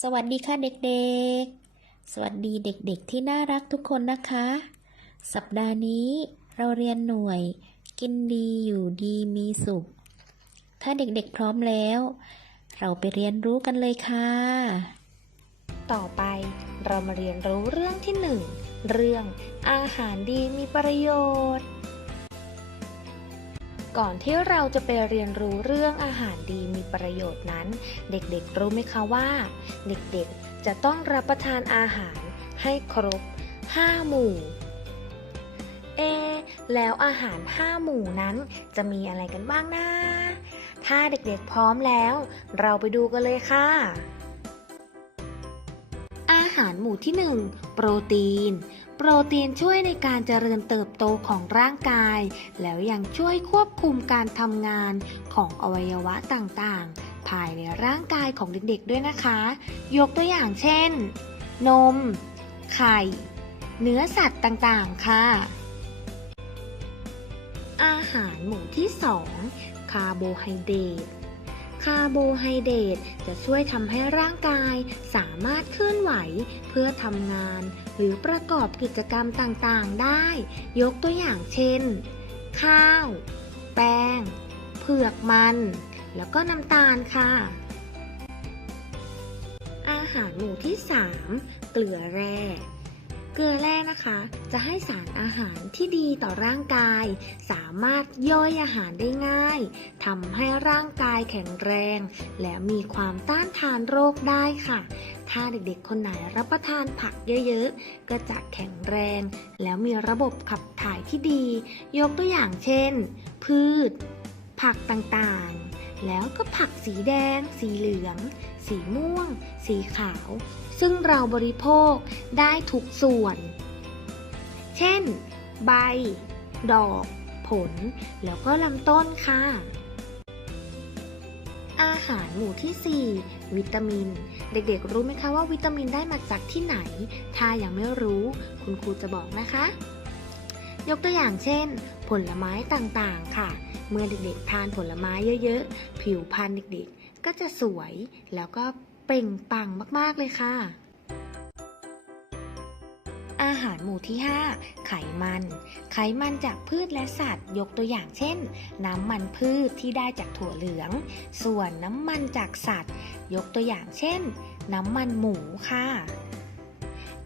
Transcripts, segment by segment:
สวัสดีค่ะเด็กๆ สวัสดีเด็กๆที่น่ารักทุกคนนะคะ สัปดาห์นี้เราเรียนหน่วย กินดีอยู่ดีมีสุข ถ้าเด็กๆพร้อมแล้ว เราไปเรียนรู้กันเลยค่ะ ต่อไปเรามาเรียนรู้เรื่องที่หนึ่งเรื่องอาหารดีมีประโยชน์ ก่อนที่เราจะไปเรียนรู้เรื่องอาหารดีมีประโยชน์นั้น เด็กๆรู้ไหมคะว่า เด็กๆจะต้องรับประทานอาหารให้ครบ 5 หมู่ เอ แล้วอาหาร 5 หมู่นั้นจะมีอะไรกันบ้างนะ ถ้าเด็กๆพร้อมแล้ว เราไปดูกันเลยค่ะ อาหารหมู่ที่ 1 โปรตีน โปรตีนช่วยในการเจริญเติบโตของร่างกาย แล้วยังช่วยควบคุมการทำงานของอวัยวะต่างๆ ภายในร่างกายของเด็กๆด้วยนะคะ ยกตัวอย่างเช่น นม ไข่ เนื้อสัตว์ต่างๆ ค่ะ อาหารหมู่ที่ 2 คาร์โบไฮเดรต คาร์โบไฮเดรตจะช่วยทำให้ร่างกายสามารถเคลื่อนไหวเพื่อทำงาน หรือประกอบกิจกรรมต่างๆได้ ยกตัวอย่างเช่น ข้าว แป้ง เผือกมัน แล้วก็น้ำตาลค่ะ อาหารหมู่ที่ 3 เกลือแร่ เกลือแร่นะคะ จะให้สารอาหารที่ดีต่อร่างกาย สามารถย่อยอาหารได้ง่ายทำให้ร่างกายแข็งแรง และมีความต้านทานโรคได้ค่ะ ถ้าเด็กๆ คนไหนรับประทานผักเยอะๆ ก็จะแข็งแรง แล้วมีระบบขับถ่ายที่ดี ยกตัวอย่างเช่น พืช ผักต่างๆ แล้วก็ผักสีแดง สีเหลือง สีม่วง สีขาว ซึ่งเราบริโภคได้ทุกส่วน เช่น ใบ ดอก ผล แล้วก็ลำต้นค่ะ อาหารหมู่ที่ 4 วิตามิน เด็กๆรู้ไหมคะว่าวิตามินได้มาจากที่ไหน ถ้ายังไม่รู้ คุณครูจะบอกนะคะ ยกตัวอย่างเช่น ผลไม้ต่างๆค่ะ เมื่อเด็กๆทานผลไม้เยอะๆ ผิวพรรณเด็กๆ ก็จะสวยแล้วก็เปล่งปลั่งมากๆเลยค่ะ อาหารหมู่ที่ 5 ไขมัน ไขมันจากพืชและสัตว์ ยกตัวอย่างเช่น น้ำมันพืชที่ได้จากถั่วเหลือง ส่วนน้ำมันจากสัตว์ ยกตัวอย่างเช่น น้ำมันหมูค่ะ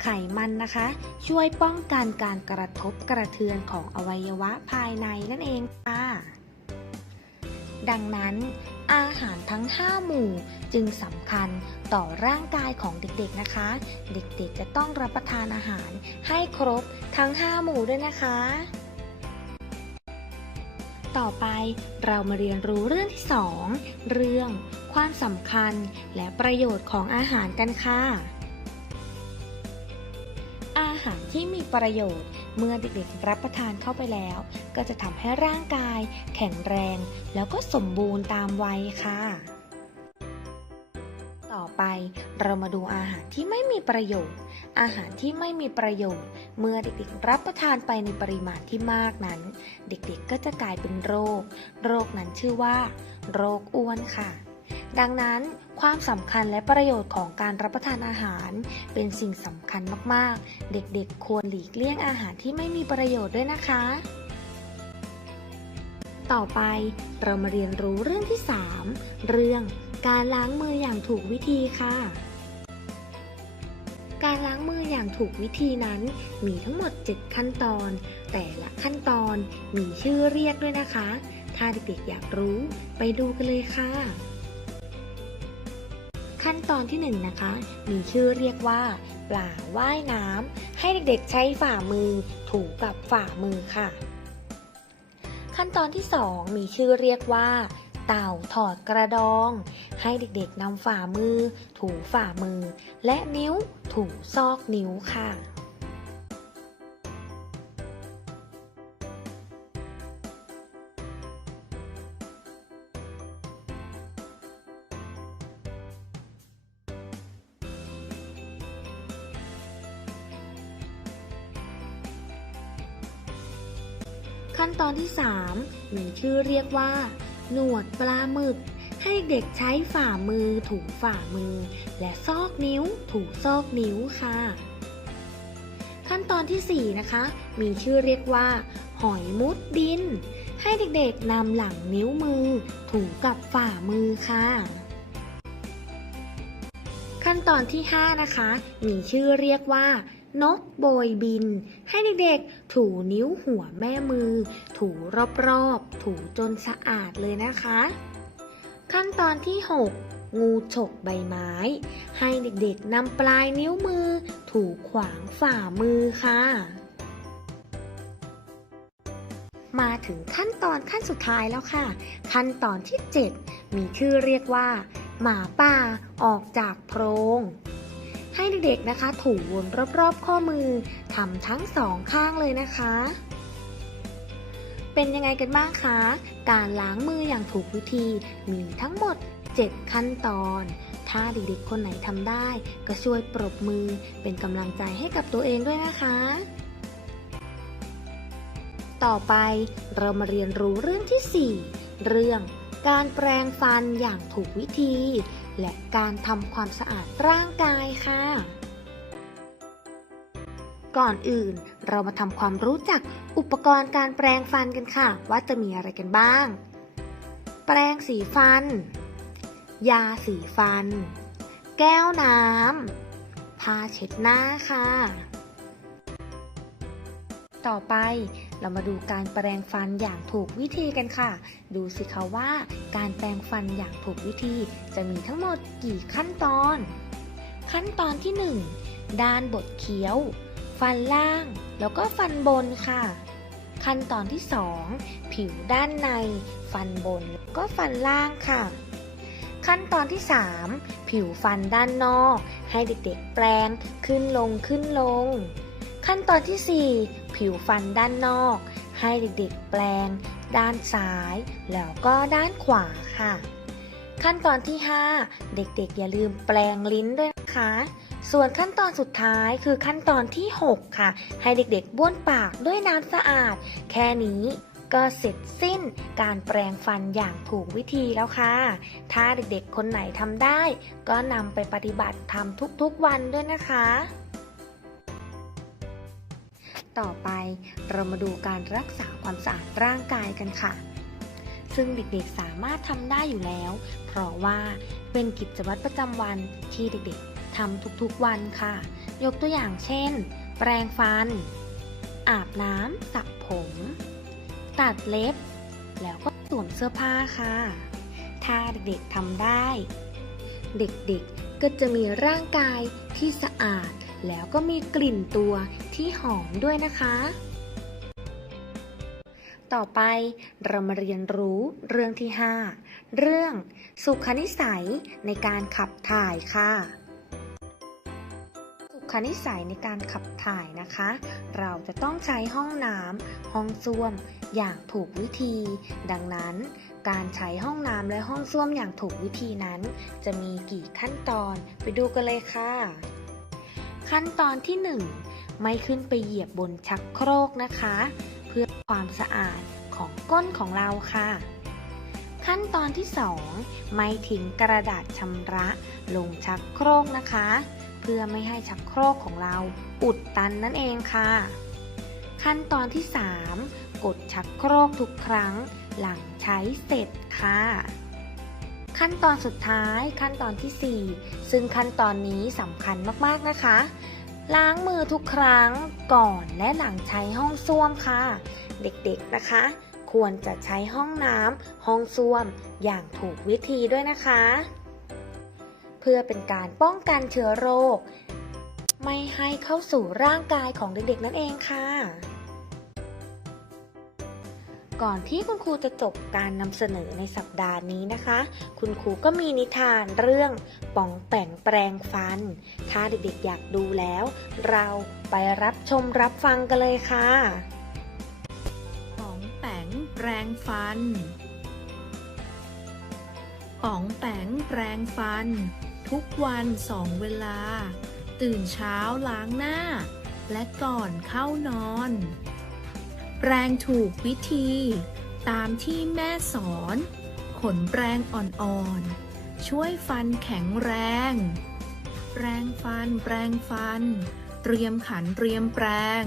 ไขมันนะคะ ช่วยป้องกันการกระทบกระเทือนของอวัยวะภายในนั่นเองค่ะดังนั้น อาหารทั้ง 5 หมู่จึงสำคัญต่อร่างกายของเด็กๆนะคะ เด็กๆจะต้องรับประทานอาหารให้ครบทั้ง 5 หมู่ด้วยนะคะ ต่อไปเรามาเรียนรู้เรื่องที่ 2 เรื่อง ความสำคัญและประโยชน์ของอาหารกันค่ะ หารที่มีประโยชน์ เมื่อเด็กๆรับประทานเข้าไปแล้ว ก็จะทำให้ร่างกาย แข็งแรง แล้วก็สมบูรณ์ตามวัยค่ะ ต่อไปเรามาดูอาหารที่ไม่มีประโยชน์ อาหารที่ไม่มีประโยชน์ เมื่อเด็กๆรับประทานไปในปริมาณที่มากนั้น เด็กๆก็จะกลายเป็นโรค โรคนั้นชื่อว่า โรคอ้วนค่ะ ดังนั้นความสำคัญและประโยชน์ของการรับประทานอาหาร เป็นสิ่งสำคัญมากๆ เด็กๆ ควรหลีกเลี่ยงอาหารที่ไม่มีประโยชน์ด้วยนะคะ ต่อไปเรามาเรียนรู้เรื่องที่ 3 เรื่องการล้างมืออย่างถูกวิธีค่ะ การล้างมืออย่างถูกวิธีนั้นมีทั้งหมด 7 ขั้นตอน แต่ละขั้นตอนมีชื่อเรียกด้วยนะคะ ถ้าเด็กๆอยากรู้ไปดูกันเลยค่ะ ขั้นตอนที่1นงนะคะ มีชื่อเรียกว่า ปลาว่ายน้ำให้เด็กๆใช้ฝ่ามือถูกับฝ่ามือค่ะ ขั้นตอนที่ 2 มีชื่อเรียกว่า เต่าถอดกระดอง ให้เด็กๆนำฝ่ามือ ถูฝ่ามือ และนิ้วถูซอกนิ้วค่ะ ขั้นตอนที่ 3 มีชื่อเรียกว่า หนวดปลาหมึก ให้เด็กใช้ฝ่ามือถูฝ่ามือ และซอกนิ้วถูซอกนิ้วค่ะ ขั้นตอนที่ 4 นะคะ มีชื่อเรียกว่า หอยมุดดิน ให้เด็กๆนำหลังนิ้วมือ ถูกับฝ่ามือค่ะขั้นตอนที่ 5 นะคะ มีชื่อเรียกว่า นกโบยบิน ให้เด็กๆ ถูนิ้วหัวแม่มือ ถูรอบๆ ถูจนสะอาดเลยนะคะ ขั้นตอนที่ 6 งูฉกใบไม้ ให้เด็กๆนำปลายนิ้วมือ ถูขวางฝ่ามือค่ะ มาถึงขั้นตอนขั้นสุดท้ายแล้วค่ะ ขั้นตอนที่ 7 มีชื่อเรียกว่า หมาป่าออกจากโพรง ให้เด็กๆนะคะ ถูวนรอบๆข้อมือทำทั้งสองข้างเลยนะคะ เป็นยังไงกันบ้างคะ การล้างมืออย่างถูกวิธีมีทั้งหมด 7 ขั้นตอน ถ้าเด็กๆ คนไหนทำได้ ก็ช่วยปรบมือเป็นกำลังใจให้กับตัวเองด้วยนะคะ ต่อไปเรามาเรียนรู้เรื่องที่ 4 เรื่องการแปรงฟันอย่างถูกวิธี และการทำความสะอาดร่างกายค่ะ ก่อนอื่นเรามาทำความรู้จักอุปกรณ์การแปรงฟันกันค่ะ ว่าจะมีอะไรกันบ้าง แปรงสีฟัน ยาสีฟัน แก้วน้ำผ้าเช็ดหน้าค่ะ ต่อไป เรามาดูการแปรงฟันอย่างถูกวิธีกันค่ะ ดูสิคะว่าการแปรงฟันอย่างถูกวิธีจะมีทั้งหมดกี่ขั้นตอน ขั้นตอนที่ 1 ด้านบดเคี้ยว ฟันล่าง แล้วก็ฟันบนค่ะ ขั้นตอนที่ 2 ผิวด้านใน ฟันบนแล้วก็ฟันล่างค่ะ ขั้นตอนที่ 3 ผิวฟันด้านนอก ให้เด็กๆแปรงขึ้นลงขึ้นลง ขั้นตอนที่ 4 ผิวฟันด้านนอก ให้เด็กๆแปลง ด้านซ้าย แล้วก็ด้านขวาค่ะ ขั้นตอนที่ 5 เด็กๆ อย่าลืมแปลงลิ้นด้วยนะคะ ส่วนขั้นตอนสุดท้ายคือขั้นตอนที่ 6 ค่ะ ให้เด็กๆบ้วนปากด้วยน้ำสะอาด แค่นี้ก็เสร็จสิ้นการแปรงฟันอย่างถูกวิธีแล้วค่ะ ถ้าเด็กๆ คนไหนทำได้ ก็นำไปปฏิบัติทำทุกๆวันด้วยนะคะ ต่อไปเรามาดูการรักษาความสะอาดร่างกายกันค่ะ ซึ่งเด็กๆสามารถทำได้อยู่แล้ว เพราะว่าเป็นกิจวัตรประจำวันที่เด็กๆทำทุกๆวันค่ะ ยกตัวอย่างเช่น แปรงฟัน อาบน้ำสระผม ตัดเล็บ แล้วก็สวมเสื้อผ้าค่ะ ถ้าเด็กๆทำได้ เด็กๆก็จะมีร่างกายที่สะอาด แล้วก็มีกลิ่นตัวที่หอมด้วยนะคะ ต่อไปเรามาเรียนรู้เรื่องที่ 5 เรื่องสุขนิสัยในการขับถ่ายค่ะสุขนิสัยในการขับถ่ายนะคะ เราจะต้องใช้ห้องน้ำห้องส้วม อย่างถูกวิธี ดังนั้น การใช้ห้องน้ำและห้องส้วมอย่างถูกวิธีนั้น จะมีกี่ขั้นตอนไปดูกันเลยค่ะ ขั้นตอนที่ 1 ไม่ขึ้นไปเหยียบบนชักโครกนะคะ เพื่อความสะอาดของก้นของเราค่ะ ขั้นตอนที่ 2 ไม่ทิ้งกระดาษชำระลงชักโครกนะคะ เพื่อไม่ให้ชักโครกของเราอุดตันนั่นเองค่ะ ขั้นตอนที่ 3 กดชักโครกทุกครั้งหลังใช้เสร็จค่ะ ขั้นตอนสุดท้ายขั้นตอนที่ 4 ซึ่งขั้นตอนนี้สำคัญมากๆนะคะ ล้างมือทุกครั้งก่อนและหลังใช้ห้องส้วมค่ะ เด็กๆนะคะ ควรจะใช้ห้องน้ำห้องส้วมอย่างถูกวิธีด้วยนะคะ เพื่อเป็นการป้องกันเชื้อโรค ไม่ให้เข้าสู่ร่างกายของเด็กๆนั่นเองค่ะ ก่อนที่คุณครูจะจบการนำเสนอในสัปดาห์นี้นะคะ คุณครูก็มีนิทานเรื่องป่องแป่งแปลงฟัน ถ้าเด็กๆอยากดูแล้ว เราไปรับชมรับฟังกันเลยค่ะป๋องแปงแปรงฟันป๋องแปงแปรงฟัน ทุกวันสองเวลา ตื่นเช้าล้างหน้า และก่อนเข้านอน แปรงถูกวิธี ตามที่แม่สอน ขนแปรงอ่อนๆ ช่วยฟันแข็งแรง แปรงฟัน แปรงฟัน เตรียมขันเตรียมแปรง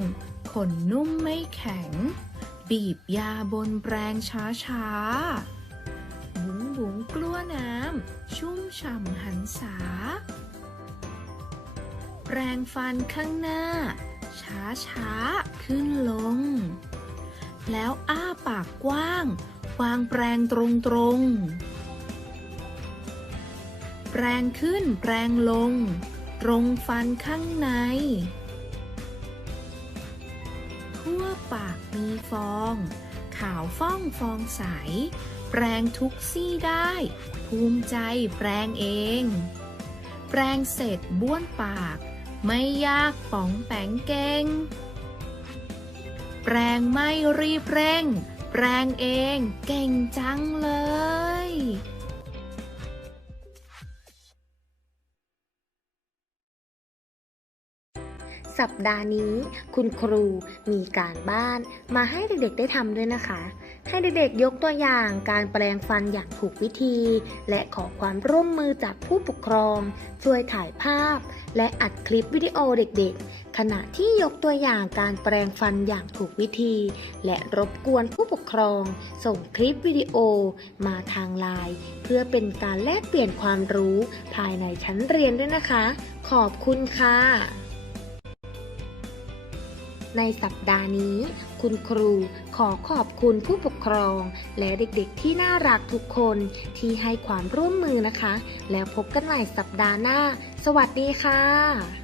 ขนนุ่มไม่แข็ง บีบยาบนแปรงช้าๆ บุ๋งบุ๋งกลัวน้ำ ชุ่มฉ่ำหันษา แปรงฟันข้างหน้า ช้าช้าๆขึ้นลง แล้วอ้าปากกว้าง วางแปรงตรงตรงๆ แปรงขึ้นแปรงลง ตรงฟันข้างใน ทั่วปากมีฟอง ขาวฟ่องฟองใส แปรงทุกซี่ได้ ภูมิใจแปรงเอง แปรงเสร็จบ้วนปาก ไม่ยากป๋องแปงเก่ง แปรงไม่รีบเร่ง แปรงเอง เก่งจังเลย สัปดาห์นี้คุณครูมีการบ้านมาให้เด็กๆได้ทำด้วยนะคะ ให้เด็กๆยกตัวอย่างการแปลงฟันอย่างถูกวิธี และขอความร่วมมือจากผู้ปกครอง ช่วยถ่ายภาพ และอัดคลิปวิดีโอเด็กๆ ขณะที่ยกตัวอย่างการแปลงฟันอย่างถูกวิธี และรบกวนผู้ปกครอง ส่งคลิปวิดีโอมาทางไลน์เพื่อเป็นการแลกเปลี่ยนความรู้ภายในชั้นเรียนด้วยนะคะ ขอบคุณค่ะ ในสัปดาห์นี้ คุณครูขอขอบคุณผู้ปกครอง และเด็กๆที่น่ารักทุกคนที่ให้ความร่วมมือนะคะ แล้วพบกันใหม่สัปดาห์หน้า สวัสดีค่ะ